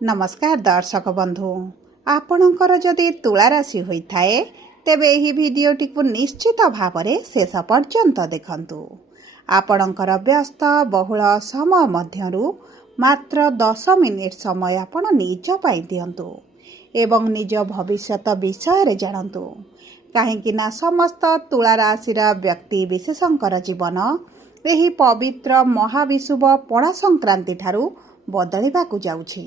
नमस्कार दर्शक बंधु आपणकर जदि तुला राशि होता है तेबे एही भिडियोटी को निश्चित भाव में शेष पर्यंत देखंतु। आपणकर व्यस्त बहुल समय मध्यरु मात्र 10 मिनिट समय आपण निज पाई दियंतु एवं निज भविष्यत विषय रे जानतु। काहेकि ना समस्त तुला राशिर व्यक्ति विशेषकर जीवन एही पवित्र महाविषुव पणा संक्रांति ठारू बदलिबाकु जाउछि।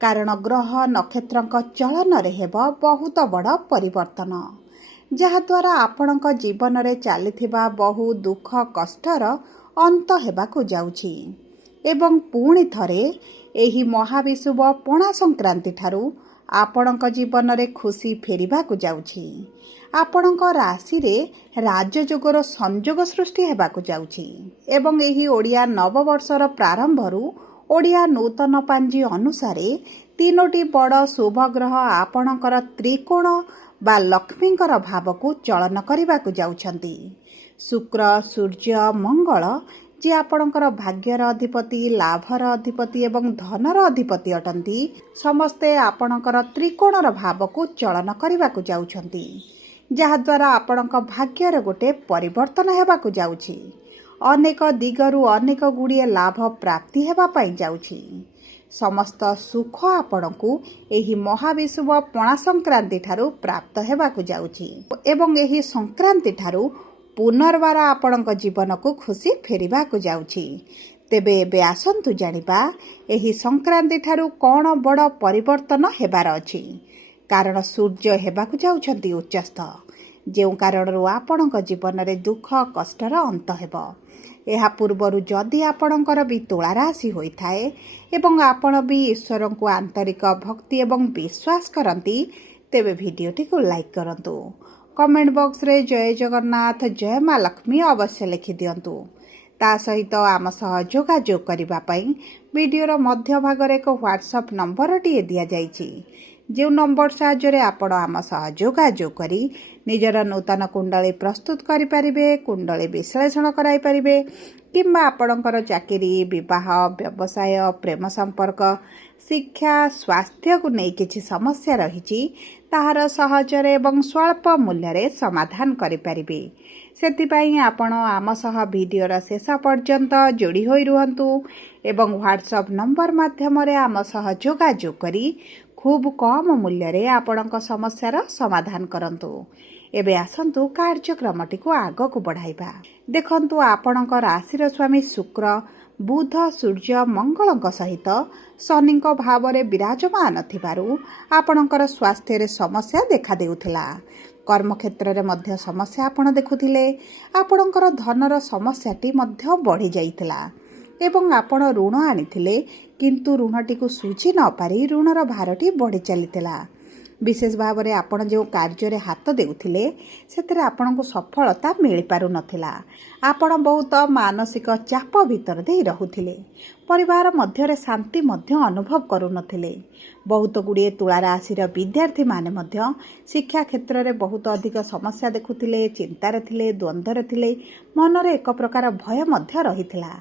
कारण ग्रह नक्षत्र चलन हेब बहुत बड़ परिवर्तन जहाद्वारा आपणक जीवन में चलिथिबा बहु दुख कष्टर अंत हेबाकु जाउछि एवं पुणी थरे एही महाविषुव पणा संक्रांति ठारू आपणक जीवन में खुशी फेरिबाकु जाउछि। आपणक राशि रे राजयोगर संयोग सृष्टि हेबाकु जाउछि एवं एही ओडिया नववर्षर प्रारंभरू ओडिया नूतन पांजी अनुसारे तीनोटी बड़ शुभ ग्रह आपणकर त्रिकोण बा लक्ष्मींकर भाव को चलन करने को जाउछंती। शुक्र सूर्य मंगल जे आपणकर भाग्यर अधिपति लाभर अधिपति एवं धनर अधिपति अटंती समस्ते आपणकर त्रिकोणर भाव को चलन करने को जाउछंती जहाद्वारा आपणक भाग्यर गोटे परिवर्तन हेबाकु जाउछि। अनेक दिगरु अनेक गुड़िए लाभ प्राप्ति हेबा पाई जाउछि। समस्त सुख आपणकु एही महाविषुव पणा संक्रांति ठारू प्राप्त हेबाकु जाउछि एवं एही संक्रांति ठारू पुनर्बार आपणक जीवन को खुशी फेरिबाकु जाउछि। तेबे एबे आसंतु जानिबा एही संक्रांति ठारू कोन बड़ परिवर्तन हेबार अछि। कारण सूर्य हेबाकु जाउछंती उच्चस्थ जो कारणरू आपणक जीवन में दुख कष्टर अंत हेब। एहा पूर्वरु जदि आपणकर भी तुला राशि होइथाए एवं आपण भी ईश्वर को आंतरिक भक्ति एवं विश्वास करती तेबे भिडियोटी को लाइक करंतु। कमेंट बॉक्स रे जय जगन्नाथ जय माँ लक्ष्मी अवश्य लिखि दियंतु। ता सहित आम सह जोगाजोग करिबा पई वीडियोर मध्य भाग रे एक व्हाट्सएप नंबर टिए दिया जाइछि जो नंबर साहाय्य आपण आम सह जोगाजोग करी निजर नूतन कुंडली प्रस्तुत करि परिबे, कुंडली विश्लेषण कराई परिबे किंबा आपणकर चाकरी विवाह व्यवसाय प्रेम संपर्क शिक्षा स्वास्थ्य को नहीं किछि समस्या रहिछि ताहार सहजरे एवं स्वल्प मूल्य रे समाधान करि परिबे। सेतिपई आपण आम सह वीडियोर शेष पर्यंत जोड़ी होई रुहंतु एवं व्हाट्सएप नंबर माध्यम रे आम सह जोगाजोग करी खूब कम मूल्य रे आपणक समस्यार समाधान करंतु। एबे आसंतु कार्यक्रमटी को आग को बढ़ाइबा। देखंतु आपणक राशिर स्वामी शुक्र बुध सूर्य मंगलक सहित शनिक भाव रे विराजमान थिबारु आपणकर स्वास्थ्य रे समस्या देखा देउथिला। कर्म क्षेत्र रे मध्य समस्या आपण देखुथिले। आपणकर धनर समस्याटी मध्य बढ़ी जाइथिला एवं आपण ऋण आनिथिले किंतु ऋणटी को सुझी न पारी ऋणर भारटी बढ़ी चलीथिला। विशेष भाव में आपण जो कार्य हाथ देउथिले सेतरे आपण को सफलता मिल पारु नथिला। आपण बहुत मानसिक चाप भीतर दे रहुथिले। परिवार मध्य शांति मध्य अनुभव करू नथिले। बहुत गुड़िए तुला राशिर विद्यार्थी माने मध्य शिक्षा क्षेत्र में बहुत अधिक समस्या देखुथिले, चिंतार थिले, द्वंद्वर थिले, मनरे एक प्रकार भय मध्य रहिथिला।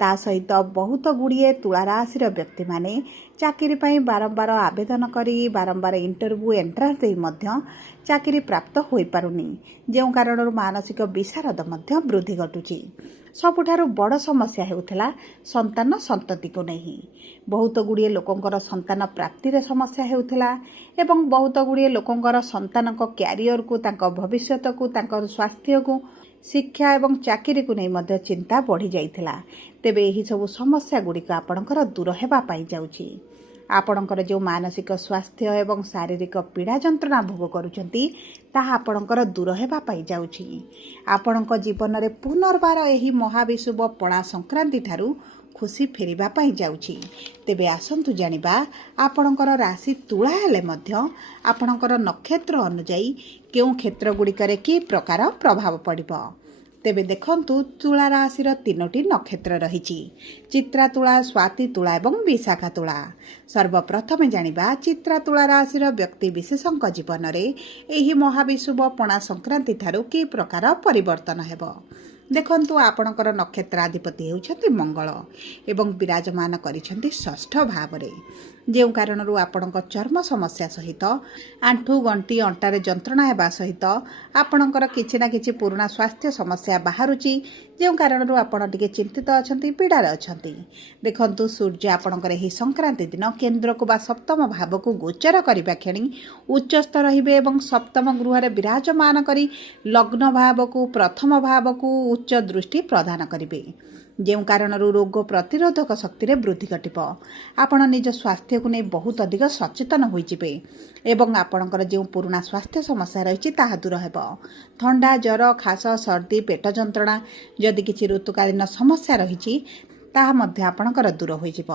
ता सहित बहुत गुड़िए तुला राशिर व्यक्ति माने चाकरी पाई बारंबार आवेदन करी बारंबार इंटरव्यू एंट्रांस दे मध्य चाकरी प्राप्त होई पारुनी जो कारण मानसिक विशारद मध्य वृद्धि घटुची। सबुठारु बड़ समस्या हेउथला संतान संतति को नहीं। बहुत गुड़िए लोकंकर संतान प्राप्ति रे समस्या हेउथला एवं बहुत गुड़िए लोकंकर संतानक कैरियर को तांको भविष्यत को तांको स्वास्थ्य को शिक्षा एवं चाकरी को नहीं मध्य चिंता बढ़ी जाइथिला। तेबे एही सब समस्या गुड़िक आपणकर दूर हेबा पाई जाउछि। आपणकर जो मानसिक स्वास्थ्य एवं शारीरिक पीड़ा जंत्रणा भोग करुचंती ताहा आपणकर दूर हेबा पाई जाउछि। आपणक जीवन रे पुनर्बार एही महाविषुव पणा संक्रांति ठारू खुशी फेरिबा पाई जाउछि। तेबे आसंतु जानिबा आपणकर राशि तुला हेले मध्य आपणकर नक्षत्र अनुसार केउ क्षेत्र गुड़िकरे कि प्रकार प्रभाव पड़िबो। तेबे देखंतु तुला राशिर तीनोटी नक्षत्र रहिछि चित्रा तुला स्वाति तुला एवं विशाखा तुला। सर्वप्रथमे जानिबा चित्रा तुला राशिर व्यक्ति विशेषଙ୍କ जीवन रे एही महाविषुव पणा संक्रांति ठारू कि प्रकार परिवर्तन हेबो। देखंतु आपणकर नक्षत्राधिपति हेउछंती मंगल एवं विराजमान करिसेंती षष्ठ भाव रे। ଯେଉଁ କାରଣରୁ ଆପଣଙ୍କ ଚର୍ମ ସମସ୍ୟା ସହିତ ଆଣ୍ଠୁ ଗଣ୍ଠି ଅଣ୍ଟାରେ ଯନ୍ତ୍ରଣା ହେବା ସହିତ ଆପଣଙ୍କର କିଛି ନା କିଛି ପୁରୁଣା ସ୍ୱାସ୍ଥ୍ୟ ସମସ୍ୟା ବାହାରୁଛି, ଯେଉଁ କାରଣରୁ ଆପଣ ଟିକେ ଚିନ୍ତିତ ଅଛନ୍ତି, ପୀଡ଼ାରେ ଅଛନ୍ତି। ଦେଖନ୍ତୁ, ସୂର୍ଯ୍ୟ ଆପଣଙ୍କର ଏହି ସଂକ୍ରାନ୍ତି ଦିନ କେନ୍ଦ୍ରକୁ ବା ସପ୍ତମ ଭାବକୁ ଗୋଚର କରିବା କ୍ଷଣି ଉଚ୍ଚସ୍ଥ ରହିବେ ଏବଂ ସପ୍ତମ ଗୃହରେ ବିରାଜମାନ କରି ଲଗ୍ନ ଭାବକୁ ପ୍ରଥମ ଭାବକୁ ଉଚ୍ଚ ଦୃଷ୍ଟି ପ୍ରଦାନ କରିବେ, ଯେଉଁ କାରଣରୁ ରୋଗ ପ୍ରତିରୋଧକ ଶକ୍ତିରେ ବୃଦ୍ଧି ଘଟିବ। ଆପଣ ନିଜ ସ୍ୱାସ୍ଥ୍ୟକୁ ନେଇ ବହୁତ ଅଧିକ ସଚେତନ ହୋଇଯିବେ ଏବଂ ଆପଣଙ୍କର ଯେଉଁ ପୁରୁଣା ସ୍ୱାସ୍ଥ୍ୟ ସମସ୍ୟା ରହିଛି ତାହା ଦୂର ହେବ। ଥଣ୍ଡା, ଜ୍ୱର, ଖାସ, ସର୍ଦ୍ଦି, ପେଟ ଯନ୍ତ୍ରଣା, ଯଦି କିଛି ଋତୁକାଳୀନ ସମସ୍ୟା ରହିଛି ତାହା ମଧ୍ୟ ଆପଣଙ୍କର ଦୂର ହୋଇଯିବ।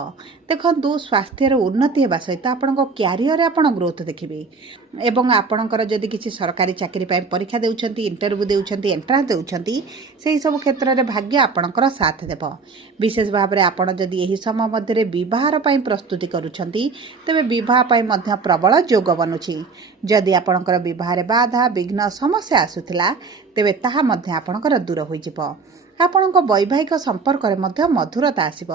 ଦେଖନ୍ତୁ, ସ୍ୱାସ୍ଥ୍ୟର ଉନ୍ନତି ହେବା ସହିତ ଆପଣଙ୍କ କ୍ୟାରିୟରରେ ଆପଣ ଗ୍ରୋଥ୍ ଦେଖିବେ ଏବଂ ଆପଣଙ୍କର ଯଦି କିଛି ସରକାରୀ ଚାକିରି ପାଇଁ ପରୀକ୍ଷା ଦେଉଛନ୍ତି, ଇଣ୍ଟରଭ୍ୟୁ ଦେଉଛନ୍ତି, ଏଣ୍ଟ୍ରାନ୍ସ ଦେଉଛନ୍ତି, ସେହିସବୁ କ୍ଷେତ୍ରରେ ଭାଗ୍ୟ ଆପଣଙ୍କର ସାଥ ଦେବ। ବିଶେଷ ଭାବରେ ଆପଣ ଯଦି ଏହି ସମୟ ମଧ୍ୟରେ ବିବାହର ପାଇଁ ପ୍ରସ୍ତୁତି କରୁଛନ୍ତି, ତେବେ ବିବାହ ପାଇଁ ମଧ୍ୟ ପ୍ରବଳ ଯୋଗ ବନୁଛି। ଯଦି ଆପଣଙ୍କର ବିବାହରେ ବାଧା, ବିଘ୍ନ, ସମସ୍ୟା ଆସୁଥିଲା, ତେବେ ତାହା ମଧ୍ୟ ଆପଣଙ୍କର ଦୂର ହୋଇଯିବ। ଆପଣଙ୍କ ବୈବାହିକ ସମ୍ପର୍କରେ ମଧ୍ୟ ମଧୁରତା ଆସିବ।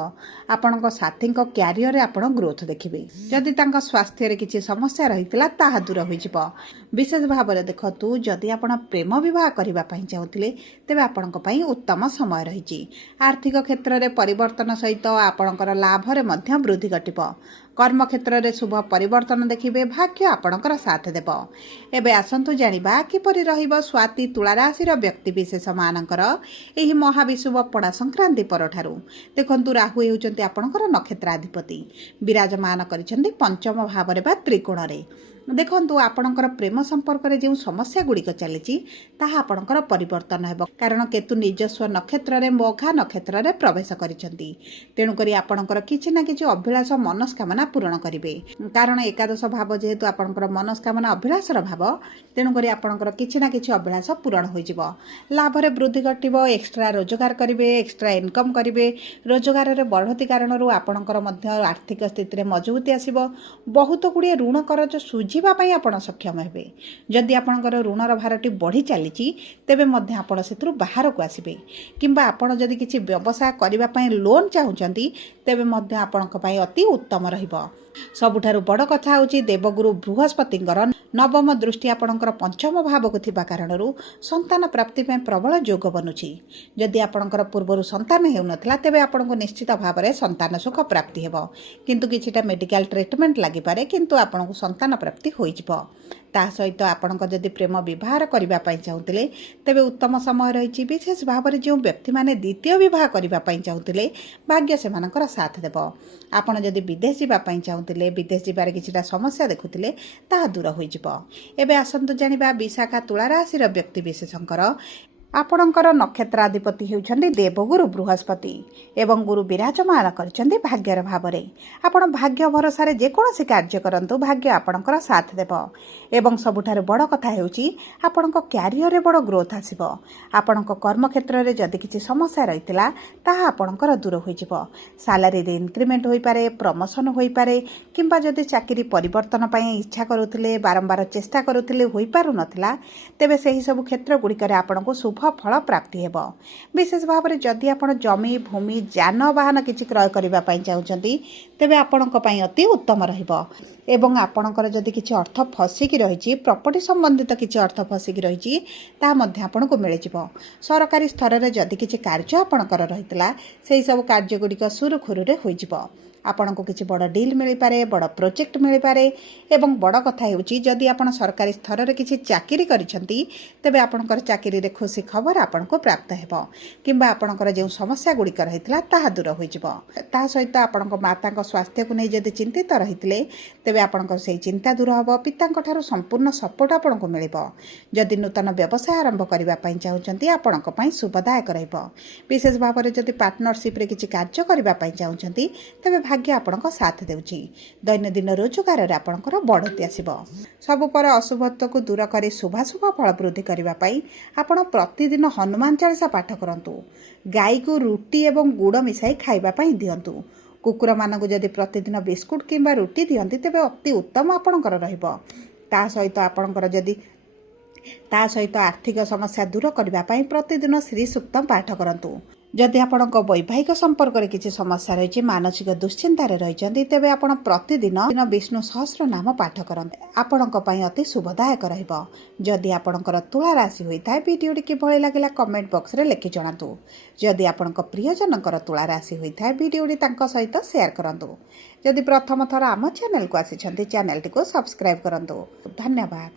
ଆପଣଙ୍କ ସାଥୀଙ୍କ କ୍ୟାରିୟରରେ ଆପଣ ଗ୍ରୋଥ୍ ଦେଖିବେ। ଯଦି ତାଙ୍କ ସ୍ୱାସ୍ଥ୍ୟରେ କିଛି ସମସ୍ୟା ରହିଥିଲା ତାହା ଦୂର ହୋଇଯିବ। ବିଶେଷ ଭାବରେ ଦେଖନ୍ତୁ, ଯଦି ଆପଣ ପ୍ରେମ ବିବାହ କରିବା ପାଇଁ ଚାହୁଁଥିଲେ, ତେବେ ଆପଣଙ୍କ ପାଇଁ ଉତ୍ତମ ସମୟ ରହିଛି। ଆର୍ଥିକ କ୍ଷେତ୍ରରେ ପରିବର୍ତ୍ତନ ସହିତ ଆପଣଙ୍କର ଲାଭରେ ମଧ୍ୟ ବୃଦ୍ଧି ଘଟିବ। କର୍ମକ୍ଷେତ୍ରରେ ଶୁଭ ପରିବର୍ତ୍ତନ ଦେଖିବେ, ଭାଗ୍ୟ ଆପଣଙ୍କର ସାଥ ଦେବ। ଏବେ ଆସନ୍ତୁ ଜାଣିବା କିପରି ରହିବ ସ୍ୱାତି ତୁଳା ରାଶିର ବ୍ୟକ୍ତିବିଶେଷମାନଙ୍କର ଏହି ମହାବିଷୁବ ପଣା ସଂକ୍ରାନ୍ତି ପରଠାରୁ। ଦେଖନ୍ତୁ, ରାହୁ ହେଉଛନ୍ତି ଆପଣଙ୍କର ନକ୍ଷତ୍ରାଧିପତି, ବିରାଜମାନ କରିଛନ୍ତି ପଞ୍ଚମ ଭାବରେ ବା ତ୍ରିକୋଣରେ। ଦେଖନ୍ତୁ, ଆପଣଙ୍କର ପ୍ରେମ ସମ୍ପର୍କରେ ଯେଉଁ ସମସ୍ୟା ଗୁଡ଼ିକ ଚାଲିଛି ତାହା ଆପଣଙ୍କର ପରିବର୍ତ୍ତନ ହେବ, କାରଣ କେତୁ ନିଜସ୍ୱ ନକ୍ଷତ୍ରରେ ମଘା ନକ୍ଷତ୍ରରେ ପ୍ରବେଶ କରିଛନ୍ତି। ତେଣୁକରି ଆପଣଙ୍କର କିଛି ନା କିଛି ଅଭିଳାଷ ମନସ୍କାମନା ପୂରଣ କରିବେ, କାରଣ ଏକାଦଶ ଭାବ ଯେହେତୁ ଆପଣଙ୍କର ମନସ୍କାମନା ଅଭିଳାଷର ଭାବ, ତେଣୁକରି ଆପଣଙ୍କର କିଛି ନା କିଛି ଅଭିଳାଷ ପୂରଣ ହୋଇଯିବ। ଲାଭରେ ବୃଦ୍ଧି ଘଟିବ, ଏକ୍ସଟ୍ରା ରୋଜଗାର କରିବେ, ଏକ୍ସଟ୍ରା ଇନକମ୍ କରିବେ। ରୋଜଗାରରେ ବଢ଼ତି କାରଣରୁ ଆପଣଙ୍କର ମଧ୍ୟ ଆର୍ଥିକ ସ୍ଥିତିରେ ମଜବୁତି ଆସିବ। ବହୁତ ଗୁଡ଼ିଏ ଋଣ କରଜ ଶୁଝିବା ପାଇଁ ଆପଣ ସକ୍ଷମ ହେବେ। ଯଦି ଆପଣଙ୍କର ଋଣର ଭାରଟି ବଢ଼ି ଚାଲିଛି, ତେବେ ମଧ୍ୟ ଆପଣ ସେଥିରୁ ବାହାରକୁ ଆସିବେ। କିମ୍ବା ଆପଣ ଯଦି କିଛି ବ୍ୟବସାୟ କରିବା ପାଇଁ ଲୋନ୍ ଚାହୁଁଛନ୍ତି, ତେବେ ମଧ୍ୟ ଆପଣଙ୍କ ପାଇଁ ଅତି ଉତ୍ତମ ରହିବ। ସବୁଠାରୁ ବଡ଼ କଥା ହେଉଛି ଦେବଗୁରୁ ବୃହସ୍ପତିଙ୍କର ନବମ ଦୃଷ୍ଟି ଆପଣଙ୍କର ପଞ୍ଚମ ଭାବକୁ ଥିବା କାରଣରୁ ସନ୍ତାନ ପ୍ରାପ୍ତି ପାଇଁ ପ୍ରବଳ ଯୋଗ ବନୁଛି। ଯଦି ଆପଣଙ୍କର ପୂର୍ବରୁ ସନ୍ତାନ ହେଉନଥିଲା, ତେବେ ଆପଣଙ୍କୁ ନିଶ୍ଚିତ ଭାବରେ ସନ୍ତାନ ସୁଖ ପ୍ରାପ୍ତି ହେବ, କିନ୍ତୁ କିଛିଟା ମେଡ଼ିକାଲ ଟ୍ରିଟମେଣ୍ଟ ଲାଗିପାରେ, କିନ୍ତୁ ଆପଣଙ୍କୁ ସନ୍ତାନ ପ୍ରାପ୍ତି ହୋଇଯିବ। ତା ସହିତ ଆପଣଙ୍କ ଯଦି ପ୍ରେମ ବିବାହ କରିବା ପାଇଁ ଚାହୁଁଥିଲେ, ତେବେ ଉତ୍ତମ ସମୟ ରହିଛି। ବିଶେଷ ଭାବରେ ଯେଉଁ ବ୍ୟକ୍ତିମାନେ ଦ୍ୱିତୀୟ ବିବାହ କରିବା ପାଇଁ ଚାହୁଁଥିଲେ, ଭାଗ୍ୟ ସେମାନଙ୍କର ସାଥ ଦେବ। ଆପଣ ଯଦି ବିଦେଶ ଯିବା ପାଇଁ ଚାହୁଁଥିଲେ, ବିଦେଶ ଯିବାରେ କିଛିଟା ସମସ୍ୟା ଦେଖୁଥିଲେ, ତାହା ଦୂର ହୋଇଯିବ। ଏବେ ଆସନ୍ତୁ ଜାଣିବା ବିଶାଖା ତୁଳା ରାଶିର ବ୍ୟକ୍ତିବିଶେଷଙ୍କର ଆପଣଙ୍କର ନକ୍ଷତ୍ରାଧିପତି ହେଉଛନ୍ତି ଦେବଗୁରୁ ବୃହସ୍ପତି ଏବଂ ଗୁରୁ ବିରାଜମାନ କରିଛନ୍ତି ଭାଗ୍ୟର ଭାବରେ। ଆପଣ ଭାଗ୍ୟ ଭରସାରେ ଯେକୌଣସି କାର୍ଯ୍ୟ କରନ୍ତୁ, ଭାଗ୍ୟ ଆପଣଙ୍କର ସାଥ ଦେବ। ଏବଂ ସବୁଠାରୁ ବଡ଼ କଥା ହେଉଛି ଆପଣଙ୍କ କ୍ୟାରିୟରରେ ବଡ଼ ଗ୍ରୋଥ୍ ଆସିବ। ଆପଣଙ୍କ କର୍ମକ୍ଷେତ୍ରରେ ଯଦି କିଛି ସମସ୍ୟା ରହିଥିଲା, ତାହା ଆପଣଙ୍କର ଦୂର ହୋଇଯିବ। ସାଲାରୀରେ ଇନକ୍ରିମେଣ୍ଟ ହୋଇପାରେ, ପ୍ରମୋସନ୍ ହୋଇପାରେ, କିମ୍ବା ଯଦି ଚାକିରି ପରିବର୍ତ୍ତନ ପାଇଁ ଇଚ୍ଛା କରୁଥିଲେ, ବାରମ୍ବାର ଚେଷ୍ଟା କରୁଥିଲେ, ହୋଇପାରୁନଥିଲା, ତେବେ ସେହିସବୁ କ୍ଷେତ୍ର ଗୁଡ଼ିକରେ ଆପଣଙ୍କୁ ଶୁଭ ଫଳ ପ୍ରାପ୍ତି ହେବ। ବିଶେଷ ଭାବରେ ଯଦି ଆପଣ ଜମି, ଭୂମି, ଯାନବାହନ କିଛି କ୍ରୟ କରିବା ପାଇଁ ଚାହୁଁଛନ୍ତି, ତେବେ ଆପଣଙ୍କ ପାଇଁ ଅତି ଉତ୍ତମ ରହିବ। ଏବଂ ଆପଣଙ୍କର ଯଦି କିଛି ଅର୍ଥ ଫସିକି ରହିଛି, ପ୍ରପର୍ଟି ସମ୍ବନ୍ଧିତ କିଛି ଅର୍ଥ ଫସିକି ରହିଛି, ତାହା ମଧ୍ୟ ଆପଣଙ୍କୁ ମିଳିଯିବ। ସରକାରୀ ସ୍ତରରେ ଯଦି କିଛି କାର୍ଯ୍ୟ ଆପଣଙ୍କର ରହିଥିଲା, ସେହିସବୁ କାର୍ଯ୍ୟଗୁଡ଼ିକ ସୁରୁଖୁରୁରେ ହୋଇଯିବ। ଆପଣଙ୍କୁ କିଛି ବଡ଼ ଡିଲ୍ ମିଳିପାରେ, ବଡ଼ ପ୍ରୋଜେକ୍ଟ ମିଳିପାରେ। ଏବଂ ବଡ଼ କଥା ହେଉଛି, ଯଦି ଆପଣ ସରକାରୀ ସ୍ତରରେ କିଛି ଚାକିରି କରିଛନ୍ତି, ତେବେ ଆପଣଙ୍କର ଚାକିରିରେ ଖୁସି ଖବର ଆପଣଙ୍କୁ ପ୍ରାପ୍ତ ହେବ, କିମ୍ବା ଆପଣଙ୍କର ଯେଉଁ ସମସ୍ୟା ଗୁଡ଼ିକ ରହିଥିଲା ତାହା ଦୂର ହୋଇଯିବ। ତା ସହିତ ଆପଣଙ୍କ ମାତାଙ୍କ ସ୍ୱାସ୍ଥ୍ୟକୁ ନେଇ ଯଦି ଚିନ୍ତିତ ରହିଥିଲେ, ତେବେ ଆପଣଙ୍କର ସେହି ଚିନ୍ତା ଦୂର ହେବ। ପିତାଙ୍କ ଠାରୁ ସମ୍ପୂର୍ଣ୍ଣ ସପୋର୍ଟ ଆପଣଙ୍କୁ ମିଳିବ। ଯଦି ନୂତନ ବ୍ୟବସାୟ ଆରମ୍ଭ କରିବା ପାଇଁ ଚାହୁଁଛନ୍ତି, ଆପଣଙ୍କ ପାଇଁ ଶୁଭଦାୟକ ରହିବ। ବିଶେଷ ଭାବରେ ଯଦି ପାର୍ଟନରସିପ୍ରେ କିଛି କାର୍ଯ୍ୟ କରିବା ପାଇଁ ଚାହୁଁଛନ୍ତି, ତେବେ ଭାଗ୍ୟ ଆପଣଙ୍କ ସାଥ ଦେଉଛି। ଦୈନନ୍ଦିନ ରୋଜଗାରରେ ଆପଣଙ୍କର ବଢ଼ତି ଆସିବ। ସବୁ ପରେ ଅଶୁଭତ୍ୱକୁ ଦୂର କରି ଶୁଭାଶୁଭ ଫଳ ବୃଦ୍ଧି କରିବା ପାଇଁ ଆପଣ ପ୍ରତିଦିନ ହନୁମାନ ଚାଳିଶା ପାଠ କରନ୍ତୁ। ଗାଈକୁ ରୁଟି ଏବଂ ଗୁଡ଼ ମିଶାଇ ଖାଇବା ପାଇଁ ଦିଅନ୍ତୁ। କୁକୁରମାନଙ୍କୁ ଯଦି ପ୍ରତିଦିନ ବିସ୍କୁଟ କିମ୍ବା ରୁଟି ଦିଅନ୍ତି, ତେବେ ଅତି ଉତ୍ତମ ଆପଣଙ୍କର ରହିବ। ତା ସହିତ ଆର୍ଥିକ ସମସ୍ୟା ଦୂର କରିବା ପାଇଁ ପ୍ରତିଦିନ ଶ୍ରୀ ସୂକ୍ତ ପାଠ କରନ୍ତୁ। जदि आपणक वैवाहिक संपर्क में किसी समस्या रही मानसिक दुश्चिंतार रही तेबे आपण प्रतिदिन विष्णु सहस्र नाम पाठ करते आपणक अति शुभदायक रदि आपणकर तुला राशि होता है वीडियो किभली लगे कमेंट बॉक्स रे लिखि जणातु जदि आपणक प्रियजनकर तुला राशि होता है वीडियो सहित शेयर करंतु जदि प्रथम थर आम चैनल को आसी चैनल टी सब्सक्राइब करंतु धन्यवाद।